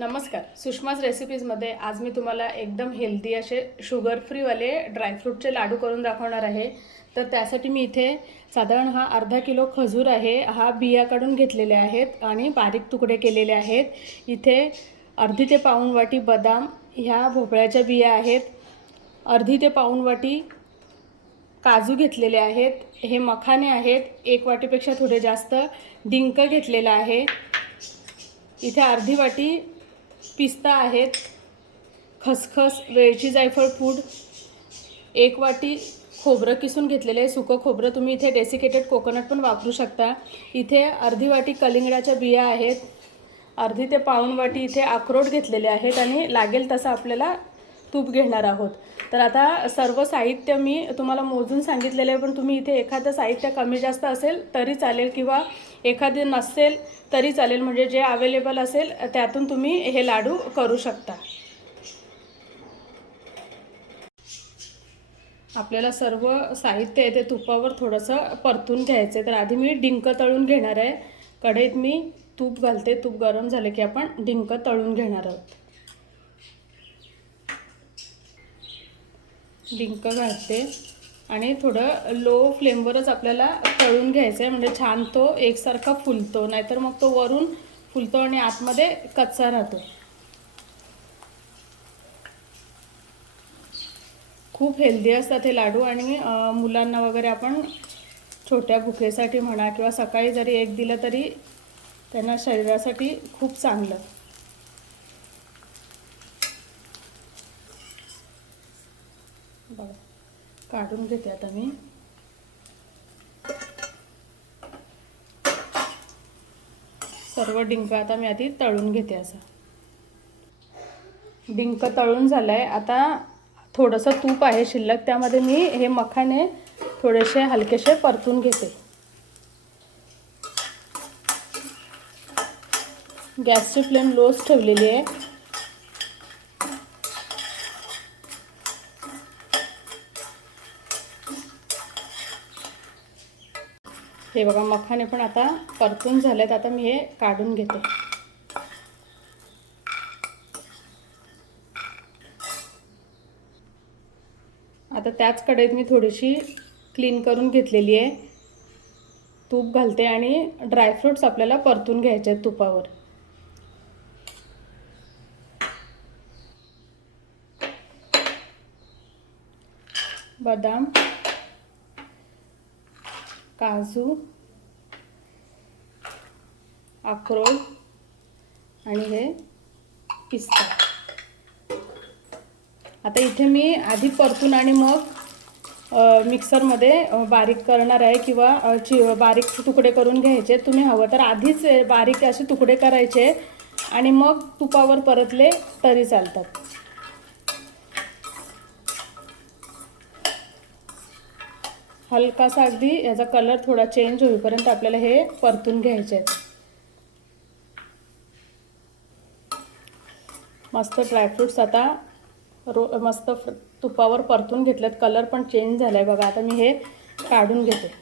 नमस्कार. सुषमाज रेसिपीजमध्ये आज मी तुम्हाला एकदम हेल्दी असे शुगर फ्रीवाले ड्रायफ्रूटचे लाडू करून दाखवणार आहे. तर त्यासाठी मी इथे साधारण हा अर्धा किलो खजूर आहे हा बिया काढून घेतलेले आहेत आणि बारीक तुकडे केलेले आहेत. इथे अर्धी ते पाऊण वाटी बदाम ह्या भोपळ्याच्या बिया आहेत. अर्धी ते पाऊण वाटी काजू घेतलेले आहेत. हे मखाने आहेत. एक वाटीपेक्षा थोडे जास्त डिंक घेतलेलं आहे. इथे अर्धी वाटी पिस्ता आहेत. खसखस वेळची जायफळ फूड एक वाटी खोबरं किसून घेतलेलं आहे. सुकं खोबरं तुम्ही इथे डेसिकेटेड कोकोनट पण वापरू शकता. इथे अर्धी वाटी कलिंगडाच्या बिया आहेत. अर्धी ते पाऊण वाटी इथे अक्रोड घेतलेले आहेत आणि लागेल तसं आपल्याला तूप घेणार आहोत. तर आता सर्व साहित्य मी तुम्हाला मोजून सांगितलेलं आहे पण तुम्ही इथे एखादं साहित्य कमी जास्त असेल तरी चालेल किंवा एखादी नसेल तरी चालेल. म्हणजे जे अवेलेबल असेल त्यातून तुम्ही हे लाडू करू शकता. आपल्याला सर्व साहित्य आहे ते तुपावर थोडंसं परतून घ्यायचं आहे तर आधी मी डिंक तळून घेणार आहे. कढईत मी तूप घालते. तूप गरम झाले की आपण डिंक तळून घेणार आहोत. डिंक घालते. आणि थोडं लो फ्लेमवरच आपल्याला तळून घ्यायचं आहे म्हणजे छान तो एकसारखा फुलतो नाहीतर मग तो वरून फुलतो आणि आतमध्ये कच्चा राहतो. खूप हेल्दी असतात हे लाडू आणि मुलांना वगैरे आपण छोट्या भुकेसाठी म्हणा किंवा सकाळी जरी एक दिलं तरी त्यांना शरीरासाठी खूप चांगलं बघा काढून घेते आता मी सर्व डिंक आता मी आधी तळून घेते असं. डिंक तळून झालंय. आता थोडंसं तूप आहे शिल्लक. त्यामध्ये मी हे मखाने थोडेसे हलकेसे परतून घेते. गॅसची फ्लेम लोच ठेवलेली आहे. हे बघा मखाने पण आता परतून झालेत. आता मी हे काढून घेते. आता त्याच कढईत मी थोडीशी क्लीन करून घेतलेली आहे. तूप घालते आणि ड्रायफ्रूट्स आपल्याला परतून घ्यायचे आहेत तुपावर. बदाम. काजू अक्रोड आणि हे पिस्ता. आता इथे मी आधी परतून आणि मग मिक्सरमध्ये बारीक करणार आहे किंवा चि बारीक तुकडे करून घ्यायचे. तुम्ही हवं तर आधीच बारीक असे तुकडे करायचे आणि मग तुपावर परतले तरी चालतात. हलकासा अगदी याचा कलर थोडा चेंज होईपर्यंत आपल्याला हे परतून घ्यायचे आहेत. मस्त ड्रायफ्रूट्स आता रो मस्त तुपावर परतून घेतलेत. कलर पण चेंज झाला आहे बघा. आता मी हे काढून घेते.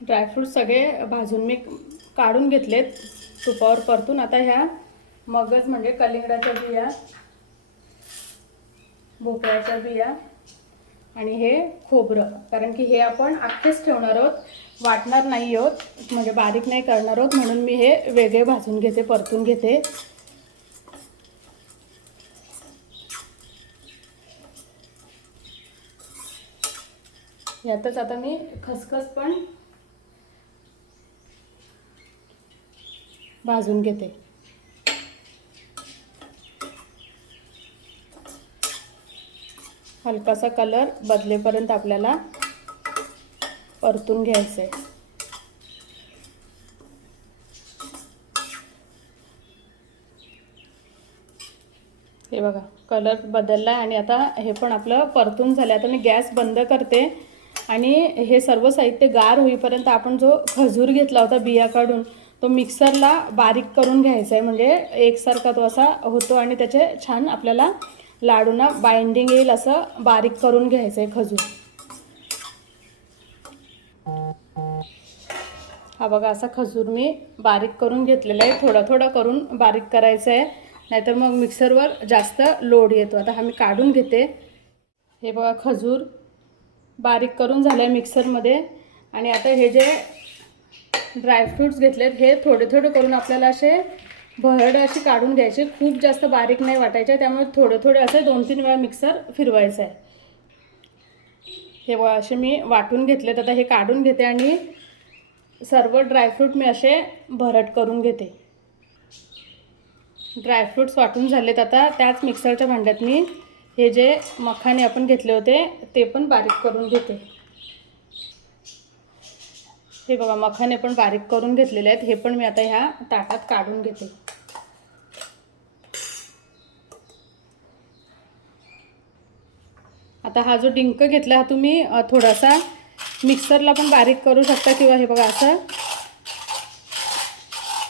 ड्रायफ्रूट्स सगळे भाजून मी काढून घेतलेत. तुपावर परतून आता ह्या मगज म्हणजे कलिंगडाच्या बिया भोपळ्याच्या बिया आणि हे खोबरं. कारण की हे आपण आखेच ठेवणार आहोत. वाटणार नाही आहोत. म्हणजे बारीक नाही करणार आहोत. म्हणून मी हे वेगळे भाजून घेते परतून घेते. यातच आता मी खसखस पण भाजून घेते. हलकासा कलर बदलेपर्यंत आपल्याला परतून घ्यायचं आहे हे बघा कलर बदलला आणि आता हे पण आपलं परतून झालं आता मी गॅस बंद करते आणि हे सर्व साहित्य गार होईपर्यंत आपण जो खजूर घेतला होता बिया काढून तो मिक्सरला बारीक करून घ्यायचा आहे म्हणजे एकसारखा तो असा होतो आणि त्याचे छान आपल्याला लाडूना बाइंडिंग येईल असं बारीक करून घ्यायचं आहे खजूर. हा बघा असा खजूर मी बारीक करून घेतलेला आहे. थोडा थोडा करून बारीक करायचं आहे नाहीतर मग मिक्सरवर जास्त लोड येतो. आता हा मी काढून घेते. हे बघा खजूर बारीक करून झालं आहे मिक्सरमध्ये आणि आता हे जे ड्रायफ्रूट्स घेतलेत हे थोडे थोडे करून आपल्याला असे भरड अशी काढून घ्यायची. खूप जास्त बारीक नाही वाटायचे. त्यामुळे थोडे थोडे असे दोन तीन वेळा मिक्सर फिरवायचं आहे हे बघा असे मी वाटून घेतले आता हे काढून घेते आणि सर्व ड्रायफ्रूट मी असे भरट करून घेते. ड्रायफ्रूट्स वाटून झालेत आता. त्याच मिक्सरच्या भांड्यात मी हे जे मखाने आपण घेतले होते ते पण बारीक करून घेते. हे बघा मखाने पण बारीक करून घेतलेले आहेत. हे पण मी आता ह्या ताटात काढून घेते. आता हा जो डिंक घेतला हा तुम्ही थोडासा मिक्सरला पण बारीक करू शकता किंवा हे बघा असं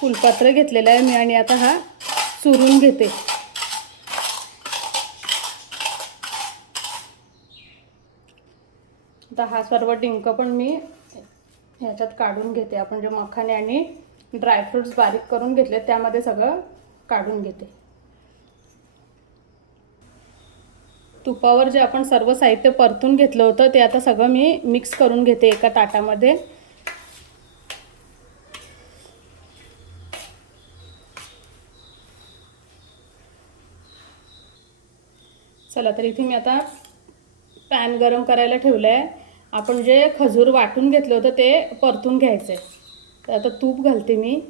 फुलपात्र घेतलेलं आहे मी आणि आता हा चुरून घेते. आता हा सर्व डिंक पण मी ह्याच्यात काढून घेते. आपण जे मखाने आणि ड्रायफ्रुट्स बारीक करून घेतले त्यामध्ये सगळं काढून घेते. तुपावर जे आपण सर्व साहित्य परतून घेतलं होतं ते आता सगळं मी मिक्स करून घेते एका ताटामध्ये. चला तर इथे मी आता पॅन गरम करायला ठेवलं आहे आपण जे खजूर वाटून घेतलं होतं ते परतून घ्यायचं आहे तर आता तूप घालते मी.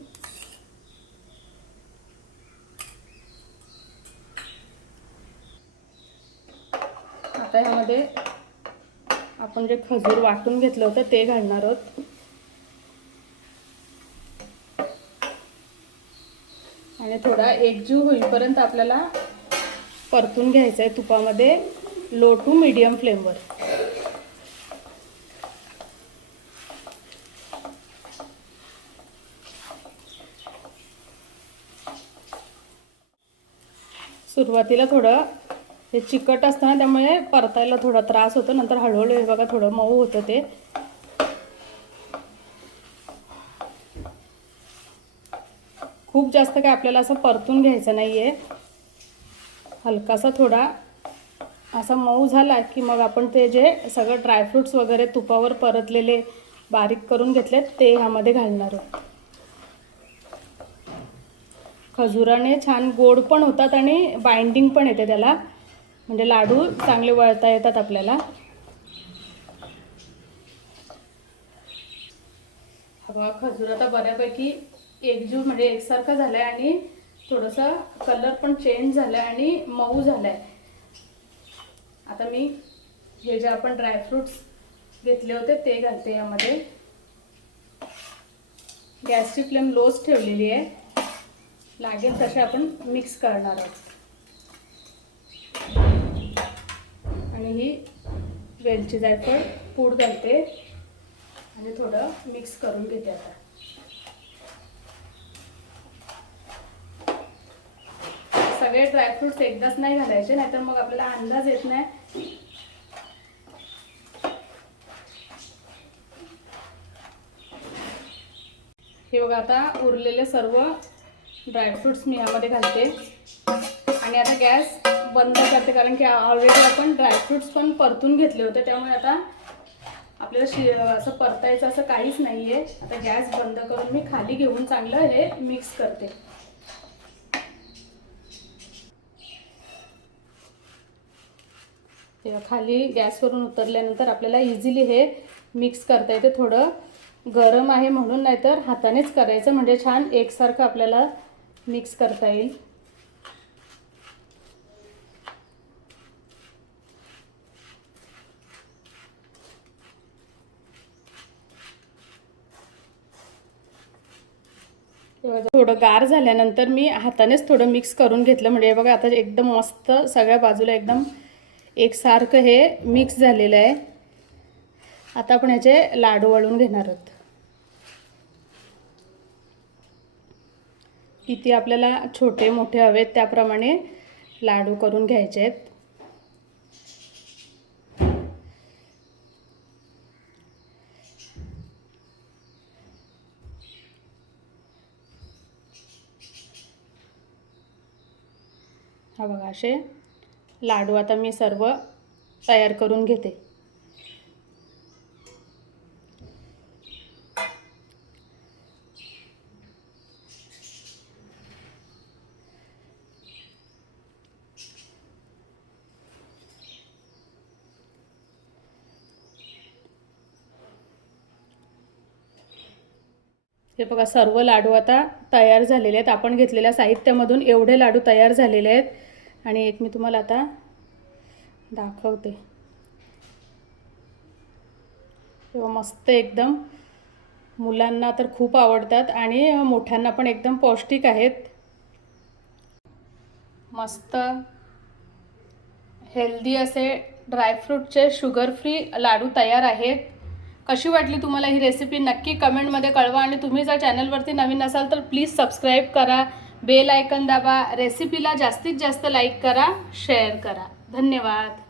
आता ह्यामध्ये आपण जे खजूर वाटून घेतलं होतं ते घालणार आहोत. आणि थोडा एकजीव होईपर्यंत आपल्याला परतून घ्यायचं आहे तुपामध्ये लो टू मीडियम फ्लेमवर सुरुवातीला थोडं हे चिकट असतं ना त्यामुळे परतायला थोडा त्रास होतो. नंतर हळूहळू हे बघा थोडं मऊ होतं ते. खूप जास्त काय आपल्याला असं परतून घ्यायचं नाही आहे हलकासा थोडा असा मऊ झाला की मग आपण ते जे सगळं ड्रायफ्रुट्स वगैरे तुपावर परतलेले बारीक करून घेतलेत ते ह्यामध्ये घालणार आहोत खजुराने छान गोड पण होतात आणि बाइंडिंग पण येते त्याला. म्हणजे लाडू चांगले वळता येतात आपल्याला. हा खजूर आता बऱ्यापैकी एकजीव म्हणजे एकसारखं झालं आहे आणि थोडंसं कलर पण चेंज झाला आहे आणि मऊ झाला आहे आता मी हे जे आपण ड्रायफ्रुट्स घेतले होते ते घालते यामध्ये. गॅसची फ्लेम लोच ठेवलेली आहे. लागेल तसे आपण मिक्स करणार आहोत. आणि ही वेलची जायफळ पूड घालते. आणि थोडं मिक्स करून घेते आता. सगळे ड्रायफ्रुट्स एकदाच नाही घालायचे नाहीतर मग आपल्याला अंदाज येत नाही. हे बघा आता उरलेले सर्व ड्रायफ्रुट्स मी यामध्ये घालते. आणि आता गॅस बंद करते कारण की ऑलरेडी आपण ड्रायफ्रुट्स पण परतून घेतले होते त्यामुळे आता आपल्याला शि असं परतायचं असं काहीच नाही आहे आता गॅस बंद करून मी खाली घेऊन चांगलं हे मिक्स करते. तेव्हा खाली गॅसवरून उतरल्यानंतर आपल्याला इझिली हे मिक्स करता येते. थोडं गरम आहे म्हणून नाहीतर हातानेच करायचं म्हणजे छान एकसारखं आपल्याला मिक्स करता येईल. थोडं गार झाल्यानंतर मी हातानेच थोडं मिक्स करून घेतलं. म्हणजे बघा आता एकदम मस्त सगळ्या बाजूला एकदम एकसारखं हे मिक्स झालेलं आहे. आता आपण ह्याचे लाडू वळून घेणार आहोत. किती आपल्याला छोटे मोठे हवेत त्याप्रमाणे लाडू करून घ्यायचे आहेत. हा बघा असे लाडू आता मी सर्व तयार करून घेते. हे बघा सर्व लाडू आता तयार झालेले आहेत. आपण घेतलेल्या साहित्यामधून एवढे लाडू तयार झालेले आहेत. आणि एक मी तुम्हाला आता दाखवते. तेव्हा मस्त एकदम मुलांना तर खूप आवडतात आणि मोठ्यांना पण एकदम पौष्टिक आहेत. मस्त हेल्दी असे ड्रायफ्रूटचे शुगर फ्री लाडू तयार आहेत. कशी वाटली तुम्हाला ही रेसिपी नक्की कमेंटमध्ये कळवा आणि तुम्ही जर चॅनलवरती नवीन असाल तर प्लीज सबस्क्राईब करा. बेल आयकन दाबा. रेसिपीला जास्तीत जास्त लाईक करा शेअर करा. धन्यवाद.